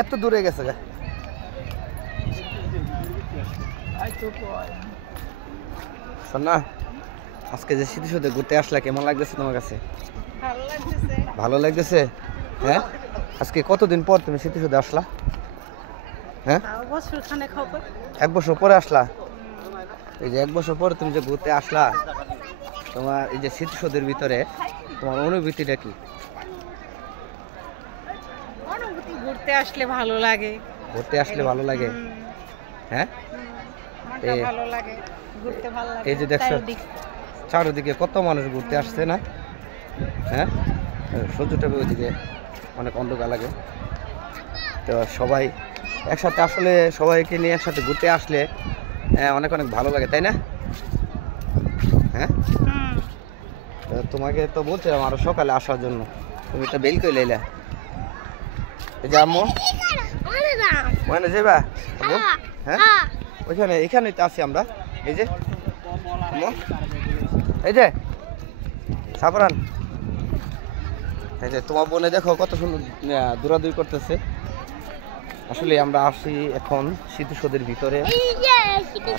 এত দূরে গেছে গা শোনা আজকে যে স্মৃতিসৌধে ঘুরতে আসলা কেমন লাগতেছে তোমার কাছে? ভালো লাগতেছে। হ্যাঁ আজকে কতদিন পর তুমি স্মৃতিসৌধে আসলা? হ্যাঁ 1 বছর পরে আসলা। এই যে 1 বছর পরে তুমি যে ঘুরতে আসলা, তোমার এই যে স্মৃতিসৌধের ভিতরে তোমার অনুভূতিটা কি? ঘুরতে আসলে ভালো লাগে। ঘুরতে আসলে ভালো লাগে। হ্যাঁ ভালো লাগে, ঘুরতে ভালো লাগে। এই যে দেখছো চারদিকে কত মানুষ ঘুরতে আসছে না? হ্যাঁ সূর্যটা ওইদিকে অনেক অন্ধকার লাগে। তো সবাই একসাথে আসলে সবাইকে নিয়ে একসাথে ঘুরতে আসলে অনেক অনেক ভালো লাগে, তাই না? হ্যাঁ তোমাকে তো বলছিলাম আরো সকালে আসার জন্য, তুমি তো বেল করে লাইলা। এই যে আম্মু ওখানে যাবা? হ্যাঁ ওইখানে এখানেই তো আছি আমরা। এই যে এই যে সাফরান, এই যে তোমার বোনে দেখো কত সুন্দর দৌড়াদৌড়ি করতেছে। আসলে আমরা আসি এখন স্মৃতিসৌধের ভিতরে।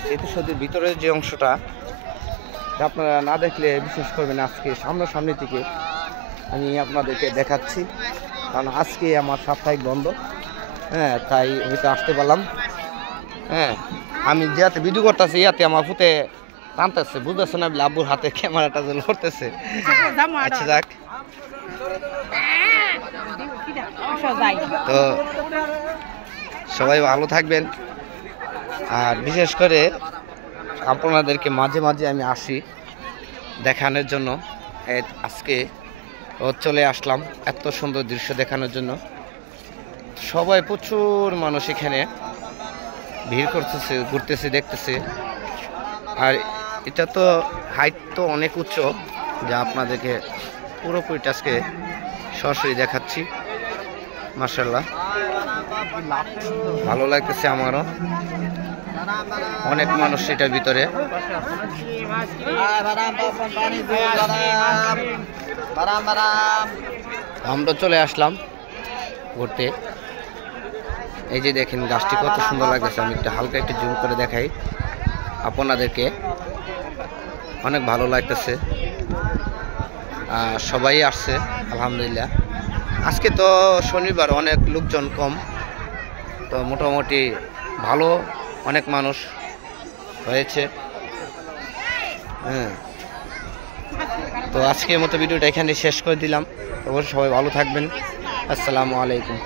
স্মৃতিসৌধের ভিতরে যে অংশটা আপনারা না দেখলে বিশ্বাস করবেন, আজকে সামনাসামনি থেকে আমি আপনাদেরকে দেখাচ্ছি, কারণ আজকে আমার সাপ্তাহিক বন্ধ। হ্যাঁ তাই আমি তো আসতে পারলাম। হ্যাঁ আমি যেতে ভিডিও করতেছি ইয়াতে আমার ফুটে টানতেছে, বুঝতেছে না আব্বুর হাতে ক্যামেরাটা যে লড়তেছে। আচ্ছা যাক, তো সবাই ভালো থাকবেন। আর বিশেষ করে আপনাদেরকে মাঝে মাঝে আমি আসি দেখানোর জন্য। আজকে চলে আসলাম এত সুন্দর দৃশ্য দেখানোর জন্য। সবাই প্রচুর মানুষ এখানে ভিড় করতেছে, ঘুরতেছে, দেখতেছে। আর এটা তো হাইট তো অনেক উচ্চ, যা আপনাদেরকে পুরোপুরিটা আজকে সরাসরি দেখাচ্ছি। মাশাআল্লাহ ভালো লাগতেছে আমারও, অনেক মানুষ এটার ভিতরে। আমরা চলে আসলাম ঘুরতে। এই যে দেখেন গাছটি কত সুন্দর লাগতেছে, আমি একটু হালকা একটু জুম করে দেখাই আপনাদেরকে। অনেক ভালো লাগতেছে, সবাই আসছে আলহামদুলিল্লাহ। আজকে তো শনিবার, অনেক লোকজন কম, তো মোটামুটি ভালো অনেক মানুষ হয়েছে। হ্যাঁ তো আজকের মতো ভিডিওটা এখানে শেষ করে দিলাম। অবশ্যই সবাই ভালো থাকবেন। আসসালামু আলাইকুম।